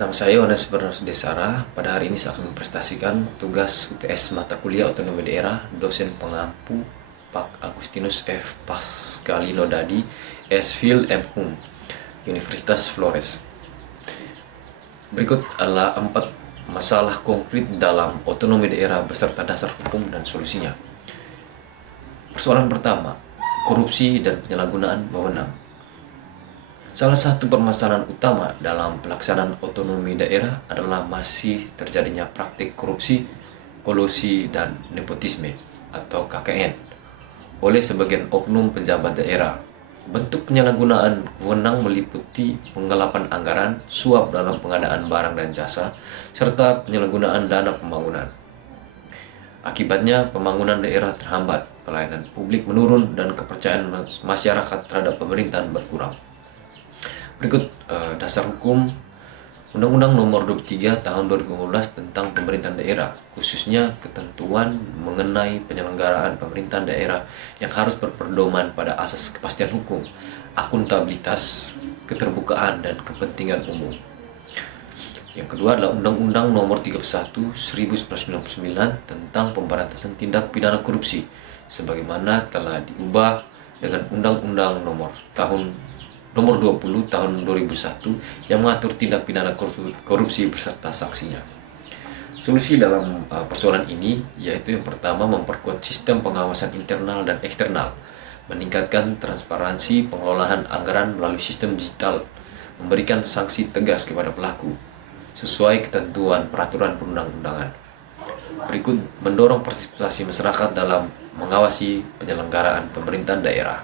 Nama saya Yohanes Bernard Desara. Pada hari ini saya akan mempresentasikan tugas UTS mata kuliah otonomi daerah dosen pengampu Pak Agustinus F. Pascalino Dadi, S.Phil M. Hum, Universitas Flores. Berikut adalah 4 masalah konkret dalam otonomi daerah beserta dasar hukum dan solusinya. Persoalan pertama, korupsi dan penyalahgunaan wewenang. Salah satu permasalahan utama dalam pelaksanaan otonomi daerah adalah masih terjadinya praktik korupsi, kolusi, dan nepotisme atau KKN oleh sebagian oknum pejabat daerah. Bentuk penyalahgunaan wewenang meliputi penggelapan anggaran, suap dalam pengadaan barang dan jasa, serta penyalahgunaan dana pembangunan. Akibatnya pembangunan daerah terhambat, pelayanan publik menurun, dan kepercayaan masyarakat terhadap pemerintahan berkurang. Berikut dasar hukum Undang-Undang Nomor 23 Tahun 2015 tentang Pemerintahan Daerah, khususnya ketentuan mengenai penyelenggaraan pemerintahan daerah yang harus berpedoman pada asas kepastian hukum, akuntabilitas, keterbukaan, dan kepentingan umum. Yang kedua adalah Undang-Undang Nomor 31 1999 tentang Pemberantasan Tindak Pidana Korupsi, sebagaimana telah diubah dengan Undang-Undang Nomor 20 Tahun 2001 yang mengatur tindak pidana korupsi beserta saksinya. Solusi dalam persoalan ini yaitu yang pertama, memperkuat sistem pengawasan internal dan eksternal, meningkatkan transparansi pengelolaan anggaran melalui sistem digital, memberikan sanksi tegas kepada pelaku sesuai ketentuan peraturan perundang-undangan. Berikut mendorong partisipasi masyarakat dalam mengawasi penyelenggaraan pemerintahan daerah.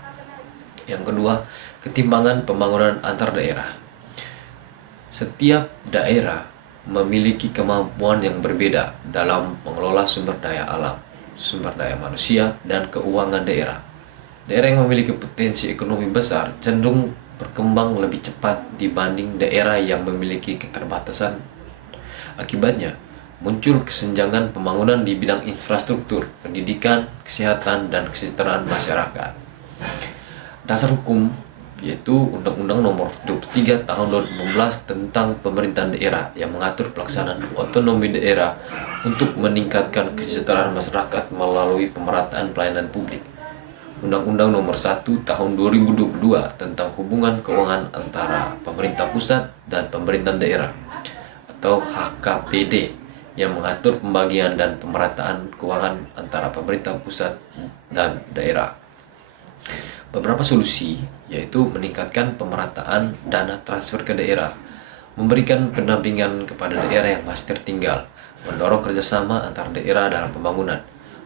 Yang kedua, ketimbangan pembangunan antar daerah. Setiap daerah memiliki kemampuan yang berbeda dalam mengelola sumber daya alam, sumber daya manusia, dan keuangan daerah. Daerah yang memiliki potensi ekonomi besar cenderung berkembang lebih cepat dibanding daerah yang memiliki keterbatasan. Akibatnya, muncul kesenjangan pembangunan di bidang infrastruktur, pendidikan, kesehatan, dan kesejahteraan masyarakat. Dasar hukum yaitu Undang-Undang Nomor 23 Tahun 2015 tentang Pemerintahan Daerah yang mengatur pelaksanaan otonomi daerah untuk meningkatkan kesejahteraan masyarakat melalui pemerataan pelayanan publik. Undang-Undang Nomor 1 Tahun 2022 tentang hubungan keuangan antara pemerintah pusat dan pemerintahan daerah atau HKPD yang mengatur pembagian dan pemerataan keuangan antara pemerintah pusat dan daerah. Beberapa solusi yaitu meningkatkan pemerataan dana transfer ke daerah, memberikan pendampingan kepada daerah yang masih tertinggal, mendorong kerjasama antar daerah dalam pembangunan,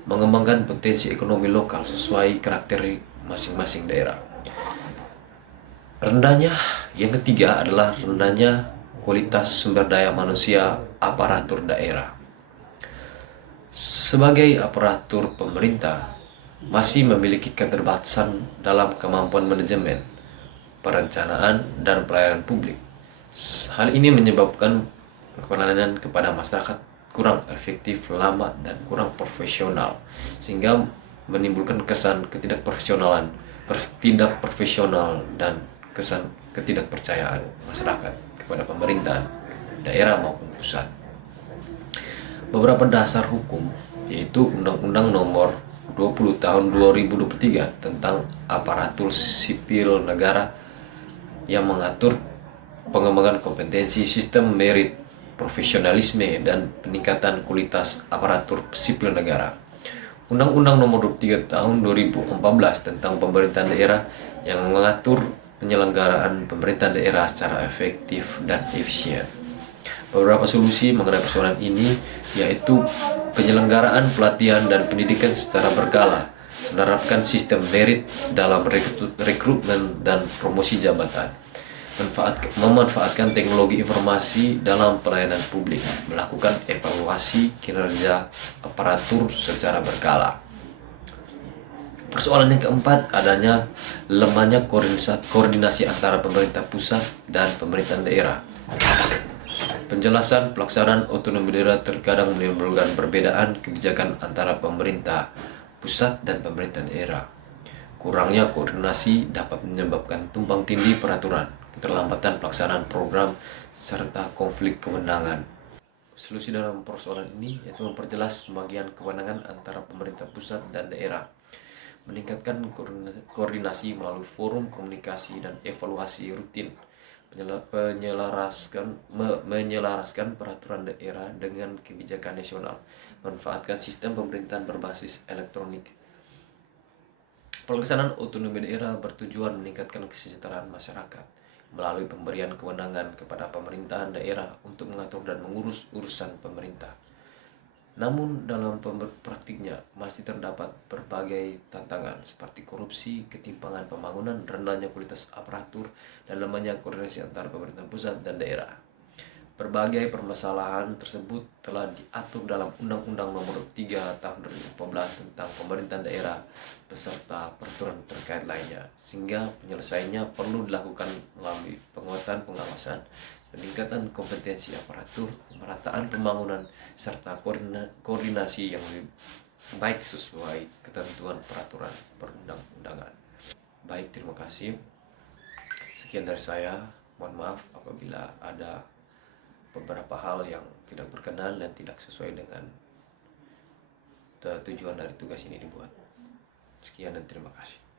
mengembangkan potensi ekonomi lokal sesuai karakter masing-masing daerah. Yang ketiga adalah rendahnya kualitas sumber daya manusia aparatur daerah. Sebagai aparatur pemerintah masih memiliki keterbatasan dalam kemampuan manajemen, perencanaan, dan pelayanan publik. Hal ini menyebabkan pelayanan kepada masyarakat kurang efektif, lambat, dan kurang profesional, sehingga menimbulkan kesan ketidakprofesional dan kesan ketidakpercayaan masyarakat kepada pemerintahan daerah maupun pusat. Beberapa dasar hukum yaitu Undang-Undang Nomor 20 Tahun 2023 tentang aparatur sipil negara yang mengatur pengembangan kompetensi, sistem merit, profesionalisme, dan peningkatan kualitas aparatur sipil negara. Undang-Undang Nomor 23 Tahun 2014 tentang pemerintahan daerah yang mengatur penyelenggaraan pemerintahan daerah secara efektif dan efisien. Beberapa solusi mengenai persoalan ini yaitu penyelenggaraan pelatihan dan pendidikan secara berkala, menerapkan sistem merit dalam rekrutmen dan promosi jabatan, memanfaatkan teknologi informasi dalam pelayanan publik, melakukan evaluasi kinerja aparatur secara berkala. Persoalan yang keempat, adanya lemahnya koordinasi antara pemerintah pusat dan pemerintahan daerah. Penjelasan pelaksanaan otonomi daerah terkadang menimbulkan perbedaan kebijakan antara pemerintah pusat dan pemerintah daerah. Kurangnya koordinasi dapat menyebabkan tumpang tindih peraturan, keterlambatan pelaksanaan program, serta konflik kewenangan. Solusi dalam persoalan ini yaitu memperjelas pembagian kewenangan antara pemerintah pusat dan daerah, meningkatkan koordinasi melalui forum komunikasi dan evaluasi rutin, menyelaraskan peraturan daerah dengan kebijakan nasional, manfaatkan sistem pemerintahan berbasis elektronik. Pelaksanaan otonomi daerah bertujuan meningkatkan kesejahteraan masyarakat melalui pemberian kewenangan kepada pemerintahan daerah untuk mengatur dan mengurus urusan pemerintah. Namun dalam praktiknya masih terdapat berbagai tantangan seperti korupsi, ketimpangan pembangunan, rendahnya kualitas aparatur, dan lemahnya koordinasi antara pemerintah pusat dan daerah. Berbagai permasalahan tersebut telah diatur dalam Undang-Undang Nomor 3 Tahun 2014 tentang Pemerintahan Daerah beserta peraturan terkait lainnya, sehingga penyelesaiannya perlu dilakukan melalui penguatan pengawasan, peningkatan kompetensi aparatur, pemerataan pembangunan, serta koordinasi yang lebih baik sesuai ketentuan peraturan perundang-undangan. Baik, terima kasih. Sekian dari saya. Mohon maaf apabila ada beberapa hal yang tidak berkenan dan tidak sesuai dengan tujuan dari tugas ini dibuat. Sekian dan terima kasih.